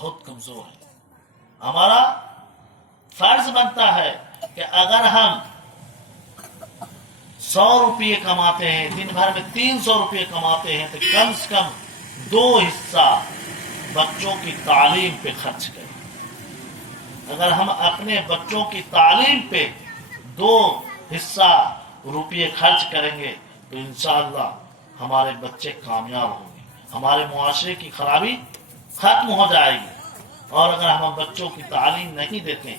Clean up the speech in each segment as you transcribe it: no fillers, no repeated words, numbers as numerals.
बहुत कमजोर है। हमारा फर्ज बनता है कि अगर हम 100 रुपये कमाते हैं, दिन भर में 300 रुपये कमाते हैं, तो कम से कम 2 हिस्सा बच्चों की तालीम पे खर्च करें। अगर हम अपने बच्चों की तालीम पे 2 हिस्सा रुपये खर्च करेंगे तो इंशाअल्लाह हमारे बच्चे कामयाब होंगे, हमारे मुआशरे की खराबी खत्म हो जाएगी। और अगर हम बच्चों की तालीम नहीं देते,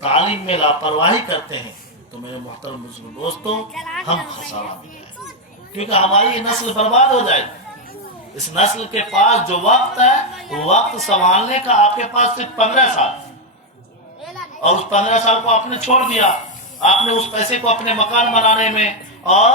तालीम में लापरवाही करते हैं, तो मेरे मोहतरम मुस्लिम दोस्तों, हम खसारा में जाएंगे, क्योंकि हमारी ये नस्ल बर्बाद हो जाएगी। इस नस्ल के पास जो वक्त है, वो वक्त संभालने का आपके पास सिर्फ 15 साल, और उस 15 साल को आपने छोड़ दिया। आपने उस पैसे को अपने मकान बनाने में और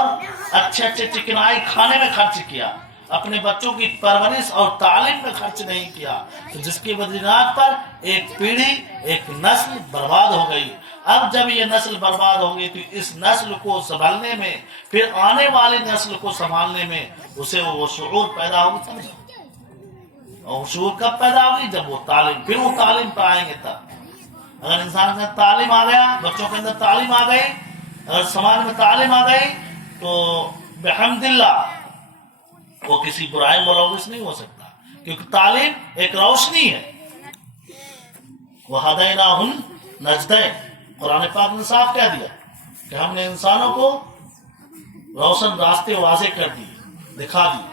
अच्छे अच्छे चिकनाई खाने में खर्च किया, अपने बच्चों की परवरिश और तालीम में खर्च नहीं किया, तो जिसकी बुनियाद पर एक पीढ़ी, एक नस्ल बर्बाद हो गई। अब जब ये नस्ल बर्बाद होगी तो इस नस्ल को संभालने में, फिर आने वाली नस्ल को संभालने में उसे वो शऊर पैदा होगी। समझो, और शऊर कब पैदा होगी? जब वो तालीम, फिर वो तालीम पाएंगे तब। अगर इंसान के अंदर तालीम आ गया, बच्चों के अंदर तालीम आ गई, अगर समाज में तालीम आ गई, तो बिहम्दिल्लाह वो किसी बुराई मुलव्विस नहीं हो सकता, क्योंकि तालीम एक रोशनी है। वहदैनाहुन नजदैन, कुरान पाक ने साफ कह दिया कि हमने इंसानों को रोशन रास्ते वाज़े कर दिए, दिखा दिए।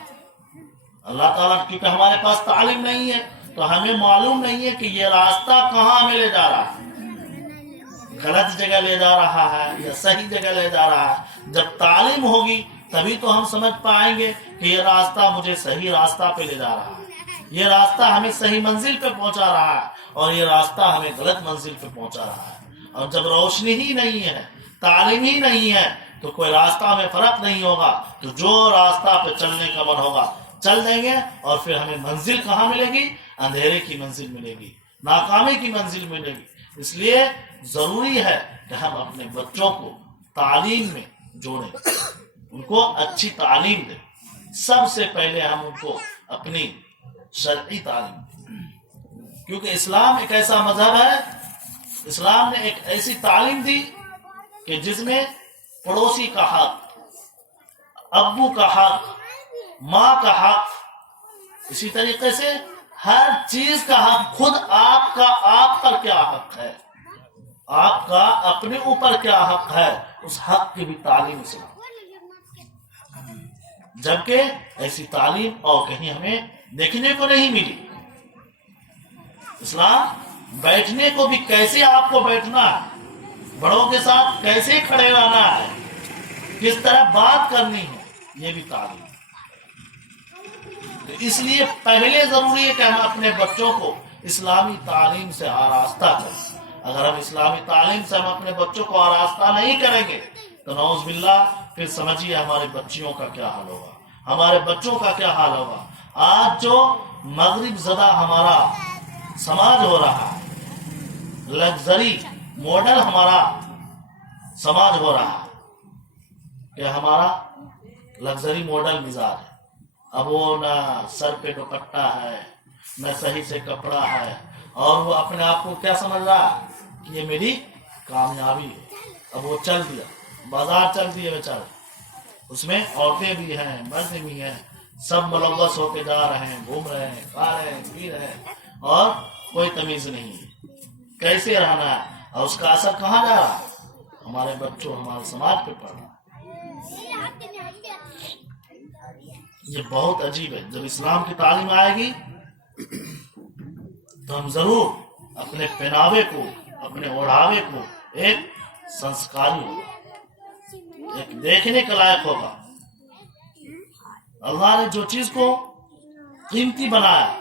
अल्लाह ताला, क्योंकि हमारे पास तालीम नहीं है तो हमें मालूम नहीं है कि ये रास्ता कहाँ हमें ले जा रहा है, गलत जगह ले जा रहा है या सही जगह ले जा रहा है। जब तालीम होगी तभी तो हम समझ पाएंगे कि ये रास्ता मुझे सही रास्ता पे ले जा रहा है, ये रास्ता हमें सही मंजिल पे पहुंचा रहा है, और ये रास्ता हमें गलत मंजिल पे पहुंचा रहा है। और जब रोशनी ही नहीं है, तालीम ही नहीं है, तो कोई रास्ता में फर्क नहीं होगा। तो जो रास्ता पे चलने का मन होगा चल देंगे, और फिर हमें मंजिल कहाँ मिलेगी? अंधेरे की मंजिल मिलेगी, नाकामी की मंजिल मिलेगी। इसलिए जरूरी है कि हम अपने बच्चों को तालीम में जोड़ें, उनको अच्छी तालीम दें। सबसे पहले हम उनको अपनी शरई तालीम, क्योंकि इस्लाम एक ऐसा मजहब है, इस्लाम ने एक ऐसी तालीम दी कि जिसमें पड़ोसी का हक, अब्बू का हक, माँ का हक, इसी तरीके से हर चीज का हक, खुद आपका, आप पर क्या हक है, आपका अपने ऊपर क्या हक है, उस हक की भी तालीम इस्लाम। जबकि ऐसी तालीम और कहीं हमें देखने को नहीं मिली। इस्लाम बैठने को भी, कैसे आपको बैठना है, बड़ों के साथ कैसे खड़े रहना है, किस तरह बात करनी है, ये भी तालीम। तो इसलिए पहले जरूरी है कि हम अपने बच्चों को इस्लामी तालीम से आरास्ता करें। अगर हम इस्लामी तालीम से हम अपने बच्चों को आरास्ता नहीं करेंगे तो नौज़ बिल्लाह, फिर समझिए हमारे बच्चियों का क्या हाल होगा, हमारे बच्चों का क्या हाल होगा। आज जो मगरिब ज़दा हमारा समाज हो रहा है, लग्जरी मॉडल हमारा समाज हो रहा है, कि हमारा लग्जरी मॉडल मिजाज है। अब वो ना सर पे दुपट्टा है, न सही से कपड़ा है, और वो अपने आप को क्या समझ रहा है कि ये मेरी कामयाबी है। अब वो चल दिया, बाजार चल दिया बेचारे, उसमें औरतें भी हैं, मर्द भी हैं, सब मुलव्वस होके जा रहे हैं, घूम रहे हैं, खा रहे हैं, पी रहे हैं, और कोई तमीज नहीं है कैसे रहना है। और उसका असर कहाँ जा रहा है? हमारे बच्चों, हमारे समाज पे पड़ रहा है। ये बहुत अजीब है। जब इस्लाम की तालीम आएगी तो हम जरूर अपने पहनावे को, अपने ओढ़ावे को एक संस्कारी होगा, एक देखने के लायक होगा। अल्लाह ने जो चीज को कीमती बनाया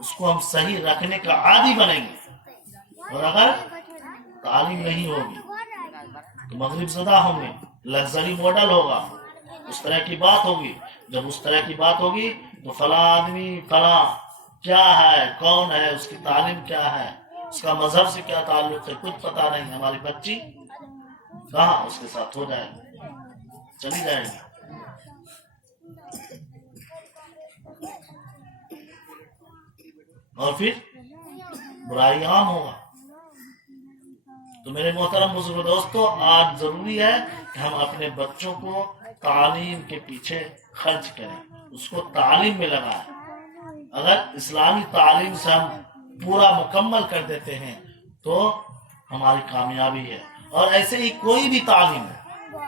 उसको हम सही रखने का आदी बनेंगे। और अगर तालीम नहीं होगी तो मगरिब ज़दा होंगे, लग्जरी मॉडल होगा, उस तरह की बात होगी। जब उस तरह की बात होगी तो फला आदमी फला क्या है, कौन है, उसकी तालीम क्या है, उसका मजहब से क्या ताल्लुक है, कुछ पता नहीं। हमारी बच्ची कहाँ उसके साथ हो जाएगी, चली जाएगी। اور پھر برائی عام ہوگا. تو میرے محترم بزرگ دوستو، آج ضروری ہے کہ ہم اپنے بچوں کو تعلیم کے پیچھے خرچ کریں، اس کو تعلیم میں لگائیں. اگر اسلامی تعلیم سے ہم پورا مکمل کر دیتے ہیں تو ہماری کامیابی ہے. اور ایسے ہی کوئی بھی تعلیم ہے،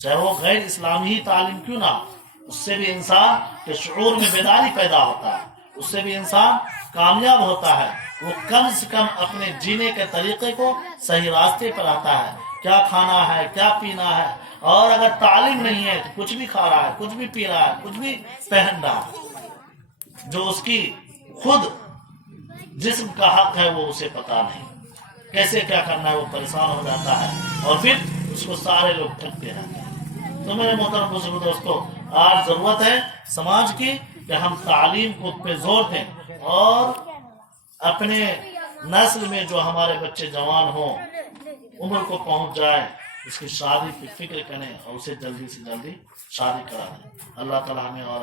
چاہے وہ غیر اسلامی ہی تعلیم کیوں نہ ہو، اس سے بھی انسان کے شعور میں بیداری پیدا ہوتا ہے، اس سے بھی انسان کامیاب ہوتا ہے. وہ کم سے کم اپنے جینے کے طریقے کو صحیح راستے پر آتا ہے، کیا کھانا ہے، کیا پینا ہے. اور اگر تعلیم نہیں ہے تو کچھ بھی کھا رہا ہے، کچھ بھی پی رہا ہے، کچھ بھی پہن رہا ہے، جو اس کی خود جسم کا حق ہے وہ اسے پتا نہیں، کیسے کیا کرنا ہے وہ پریشان ہو جاتا ہے، اور پھر اس کو سارے لوگ ٹھگتے رہتے ہیں. تو میرے محترم بزرگ دوستو، آج ضرورت ہے سماج کی کہ ہم تعلیم کو پہ زور دیں، اور اپنے نسل میں جو ہمارے بچے جوان ہوں، عمر کو پہنچ جائے، اس کی شادی کی فکر کریں اور اسے جلدی سے جلدی شادی کرا دیں. اللہ تعالیٰ ہمیں اور